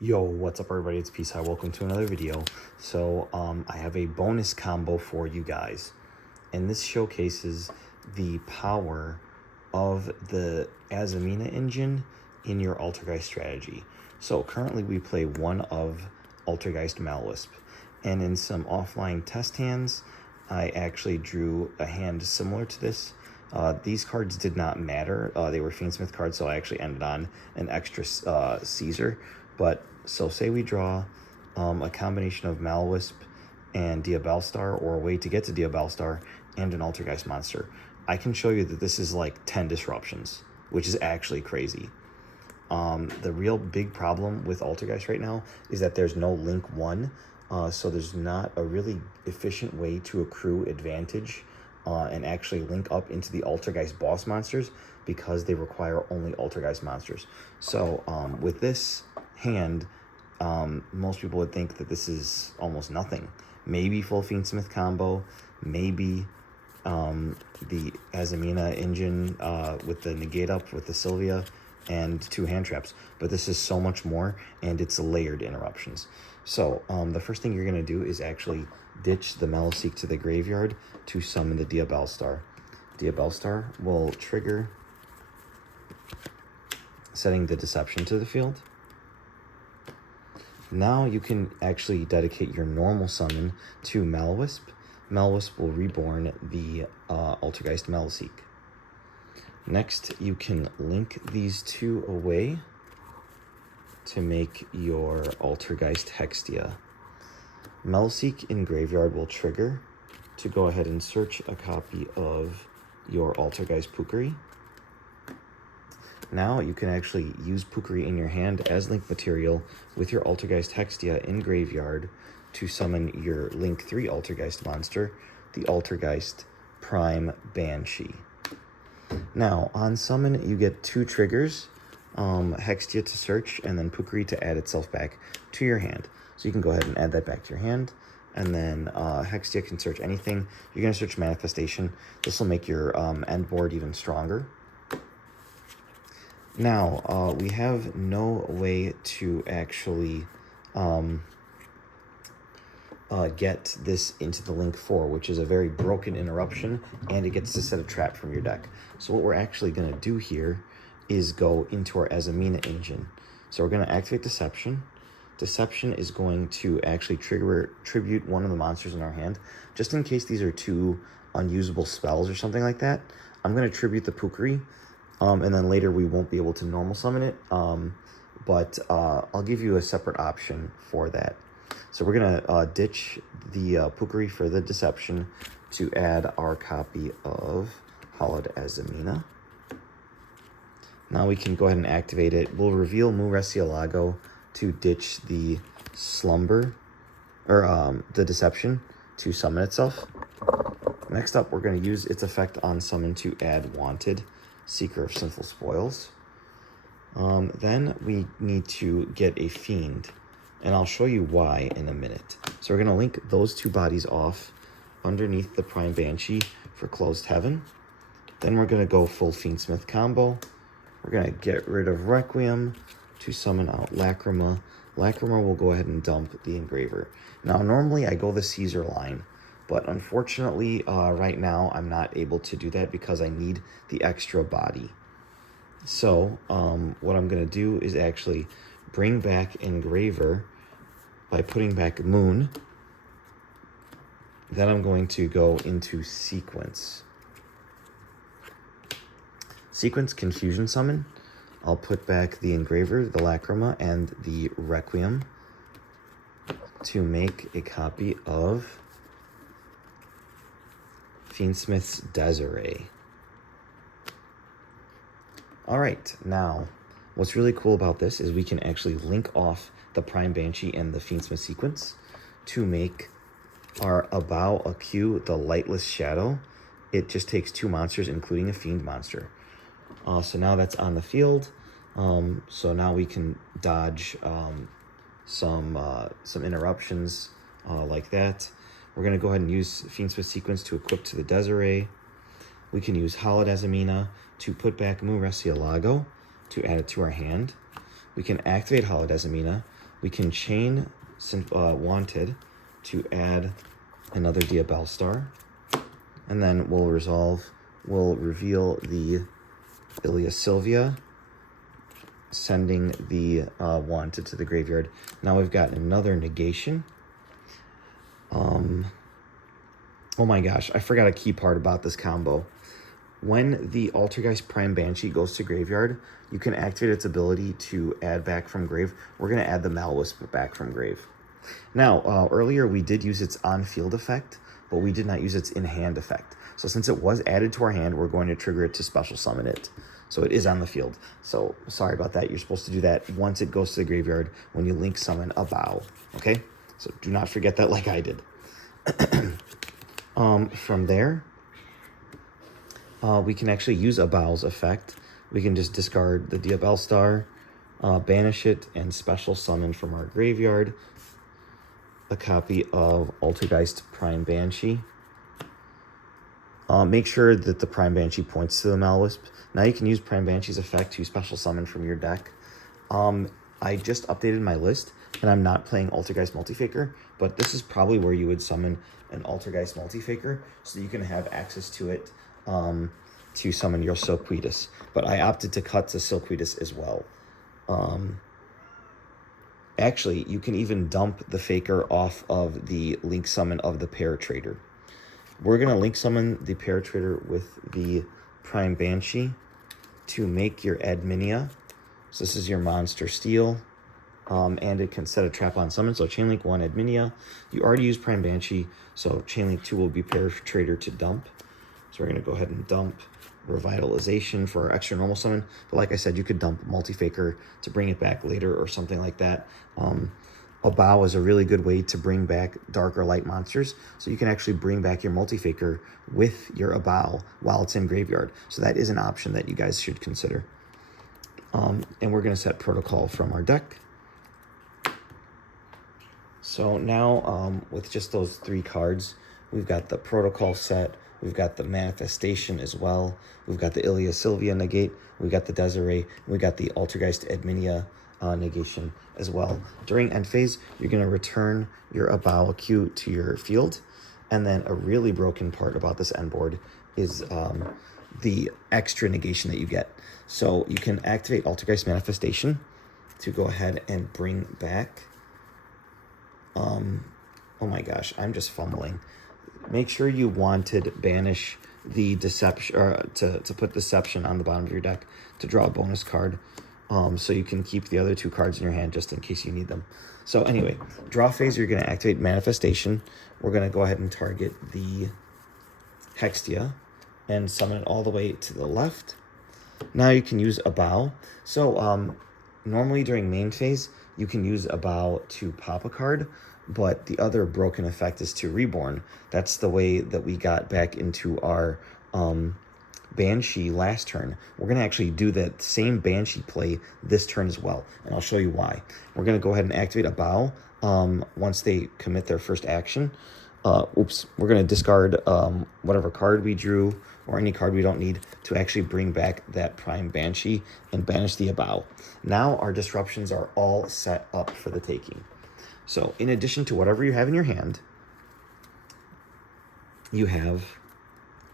Yo, what's up everybody, it's Peace. Hi, welcome to another video. So I have a bonus combo for you guys, and this showcases the power of the Azamina engine in your Altergeist strategy. So currently we play one of Altergeist Malwisp, and in some offline test hands I actually drew a hand similar to this. These cards did not matter. They were Fiendsmith cards, so I actually ended on an extra Caesar. But so say we draw a combination of Malwisp and Diabellstar, or a way to get to Diabellstar, and an Altergeist monster. I can show you that this is like 10 disruptions, which is actually crazy. The real big problem with Altergeist right now is that there's no link 1, so there's not a really efficient way to accrue advantage and actually link up into the Altergeist boss monsters, because they require only Altergeist monsters. So with this hand, most people would think that this is almost nothing. Maybe full Fiendsmith combo, maybe the Azamina engine with the negate up with the Sylvia and 2 hand traps, but this is so much more, and it's layered interruptions. So the first thing you're going to do is actually ditch the Maliseek to the graveyard to summon the Diabellstar. Diabellstar will trigger setting the Deception to the field. Now you can actually dedicate your normal summon to Malwisp. Malwisp will reborn the Altergeist Maliseek. Next, you can link these 2 away to make your Altergeist Hextia. Maliseek in graveyard will trigger to go ahead and search a copy of your Altergeist Pukari. Now you can actually use Pukari in your hand as link material with your Altergeist Hextia in graveyard to summon your link 3 Altergeist monster, the Altergeist Prime Banshee. Now on summon you get 2 triggers, Hextia to search and then Pukari to add itself back to your hand. So you can go ahead and add that back to your hand, and then Hextia can search anything. You're going to search Manifestation. This will make your end board even stronger. Now, we have no way to actually get this into the link 4, which is a very broken interruption, and it gets to set a trap from your deck. So what we're actually going to do here is go into our Azamina engine. So we're going to activate Deception. Deception is going to actually tribute one of the monsters in our hand. Just in case these are 2 unusable spells or something like that, I'm going to tribute the Pukari. And then later we won't be able to normal summon it, but I'll give you a separate option for that. So we're going to ditch the Pukari for the Deception to add our copy of Hallowed Azamina. Now we can go ahead and activate it. We'll reveal Murecielago to ditch the Slumber, or the Deception to summon itself. Next up, we're going to use its effect on summon to add Wanted, Seeker of Sinful Spoils. Then we need to get a Fiend, and I'll show you why in a minute. So we're going to link those 2 bodies off underneath the Prime Banshee for Closed Heaven. Then we're going to go full Fiendsmith combo. We're going to get rid of Requiem to summon out Lacrima. Lacrima will go ahead and dump the Engraver. Now normally I go the Caesar line, but unfortunately, right now, I'm not able to do that because I need the extra body. So, what I'm going to do is actually bring back Engraver by putting back Moon. Then I'm going to go into Sequence. Sequence Confusion Summon. I'll put back the Engraver, the Lacrima, and the Requiem to make a copy of Fiendsmith's Desiree. Alright, now, what's really cool about this is we can actually link off the Prime Banshee and the Fiendsmith sequence to make our Abao Aq, the Lightless Shadow. It just takes 2 monsters, including a Fiend monster. So now that's on the field. So now we can dodge some interruptions like that. We're going to go ahead and use Fiendsmith Sequence to equip to the Desiree. We can use Hallowed Azamina to put back Murecielago to add it to our hand. We can activate Hallowed Azamina we can chain Wanted to add another Diabell Star, and then we'll reveal the Ilia Sylvia, sending the Wanted to the graveyard. Now we've got another negation. Oh my gosh, I forgot a key part about this combo. When the Altergeist Prime Banshee goes to graveyard, you can activate its ability to add back from grave. We're going to add the Malwisp back from grave. Now, earlier we did use its on-field effect, but we did not use its in-hand effect. So since it was added to our hand, we're going to trigger it to special summon it. So it is on the field. So sorry about that. You're supposed to do that once it goes to the graveyard when you link summon a Bow. Okay? So do not forget that like I did. From there, we can actually use a Bow's effect. We can just discard the Diabell Star, banish it, and special summon from our graveyard a copy of Altergeist Prime Banshee. Make sure that the Prime Banshee points to the Malwisp. Now you can use Prime Banshee's effect to special summon from your deck. I just updated my list, and I'm not playing Altergeist Multifaker, but this is probably where you would summon an Altergeist Multifaker, so you can have access to it to summon your Silquidus. But I opted to cut to Silquidus as well. Actually, you can even dump the Faker off of the link summon of the Paratrader. We're going to link summon the Paratrader with the Prime Banshee to make your Adminia. So this is your monster steel. And it can set a trap on summon. So Chainlink 1, Adminia. You already used Prime Banshee, so Chainlink 2 will be Paratrader to dump. So we're going to go ahead and dump Revitalization for our extra normal summon. But like I said, you could dump Multifaker to bring it back later or something like that. A Bow is a really good way to bring back dark or light monsters. So you can actually bring back your Multifaker with your Bow while it's in graveyard. So that is an option that you guys should consider. And we're going to set Protocol from our deck. So now with just those 3 cards, we've got the Protocol set. We've got the Manifestation as well. We've got the Ilia Sylvia negate. We've got the Desiree. We've got the Altergeist Adminia negation as well. During end phase, you're going to return your Abao Q to your field. And then a really broken part about this end board is the extra negation that you get. So you can activate Altergeist Manifestation to go ahead and bring back... oh my gosh, I'm just fumbling. Make sure you wanted banish the deception, or to put deception on the bottom of your deck to draw a bonus card, so you can keep the other 2 cards in your hand just in case you need them. So anyway, draw phase, you're going to activate Manifestation. We're going to go ahead and target the Hextia and summon it all the way to the left. Now you can use a Bow. So normally during main phase, you can use a Bow to pop a card, but the other broken effect is to Reborn. That's the way that we got back into our Banshee last turn. We're going to actually do that same Banshee play this turn as well, and I'll show you why. We're going to go ahead and activate a Bow once they commit their first action. We're going to discard whatever card we drew or any card we don't need to actually bring back that Prime Banshee and banish the Abao. Now our disruptions are all set up for the taking. So in addition to whatever you have in your hand, you have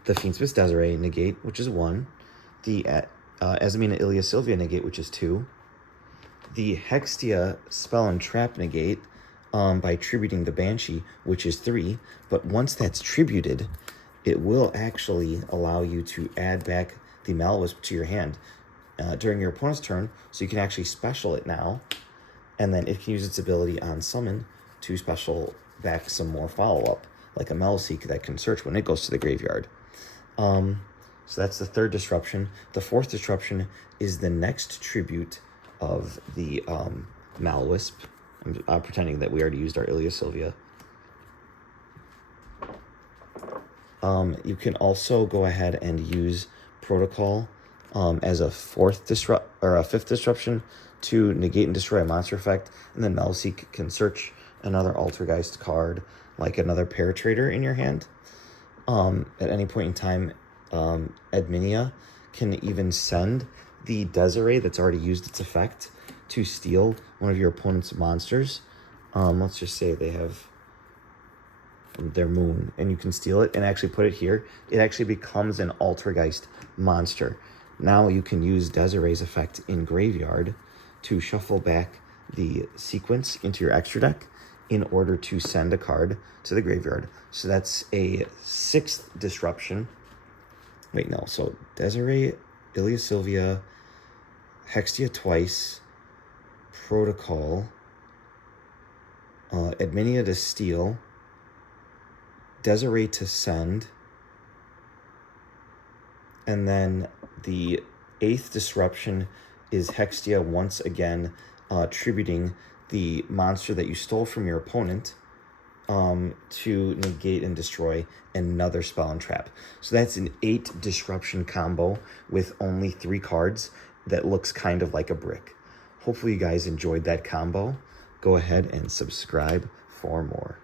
the Fiendsmith Desiree negate, which is 1, the Azamina Ilia Sylvia negate, which is 2, the Hextia Spell and Trap negate by tributing the Banshee, which is 3, but once that's tributed, it will actually allow you to add back the Malwisp to your hand during your opponent's turn, so you can actually special it now, and then it can use its ability on summon to special back some more follow-up, like a Melseek that can search when it goes to the graveyard. So that's the 3rd disruption. The 4th disruption is the next tribute of the Malwisp. I'm pretending that we already used our Ilia Sylvia. You can also go ahead and use Protocol as a 5th disruption to negate and destroy a monster effect, and then Melseek can search another Altergeist card, like another Paratrader in your hand. At any point in time, Adminia can even send the Desiree that's already used its effect to steal one of your opponent's monsters. Let's just say they have their moon, and you can steal it and actually put it here. It actually becomes an Altergeist monster. Now you can use Desiree's effect in Graveyard to shuffle back the sequence into your extra deck in order to send a card to the graveyard. So that's a 6th disruption. Wait, no. So Desiree, Ilia Sylvia, Hextia twice, Protocol, Adminia to steal, Desiree to send, and then the 8th disruption is Hextia once again tributing the monster that you stole from your opponent to negate and destroy another spell and trap. So that's an 8 disruption combo with only 3 cards that looks kind of like a brick. Hopefully you guys enjoyed that combo. Go ahead and subscribe for more.